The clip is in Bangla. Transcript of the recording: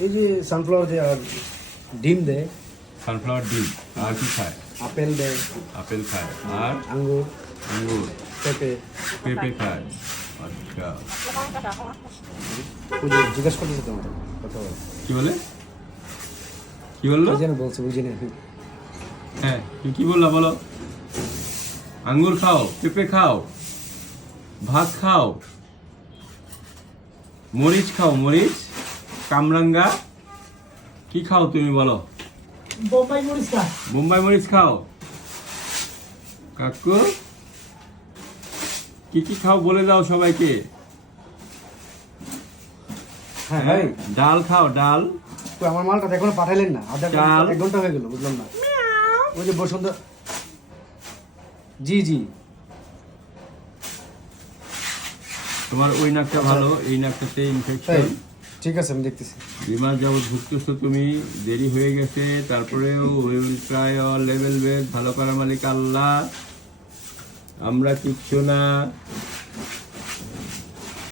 এই যে সানফ্লাওয়ার যে আর ডিম দেয়, সানফ্লাওয়ার ডিম। আর কি খায়? আপেল দেয়, আপেল খায়। আর আঙ্গুর, আঙ্গুর, পেঁপে। পেঁপে খায়। আচ্ছা, ওই যে জিজ্ঞেস করতেছে তোমার কথা বল। কি বলে? কি বললো? যেন বলছে বুঝি না। হ্যাঁ, তুমি কি বললা বলো? আঙ্গুর খাও, পেঁপে খাও, ভাত খাও, মরিচ খাও, মরিচ, কামরাঙ্গা। কি খাও তুমি বলো? বোম্বাই মরিচ খা। বোম্বাই মরিচ খাও। কাকু কি কি খাও বলে দাও সবাইকে। হ্যাঁ ভাই, ডাল খাও, ডাল। তো আমার মালটা তো এখনো পাঠালেন না, আধা চাল। 1 ঘন্টা হয়ে গেল, বুঝলাম না। ওই যে বসুন্ধরা, জি জি। তোমার ওই নাকটা ভালো, এই নাকটাতে এই, ইনফেকশন। ঠিক আছে আমি দেখতেছি। বিমার যাবৎ ভুগতেছো তুমি, দেরি হয়ে গেছে, তারপরেও will try all level best. ভালো করার মালিক আল্লাহ, আমরা কিচ্ছু না।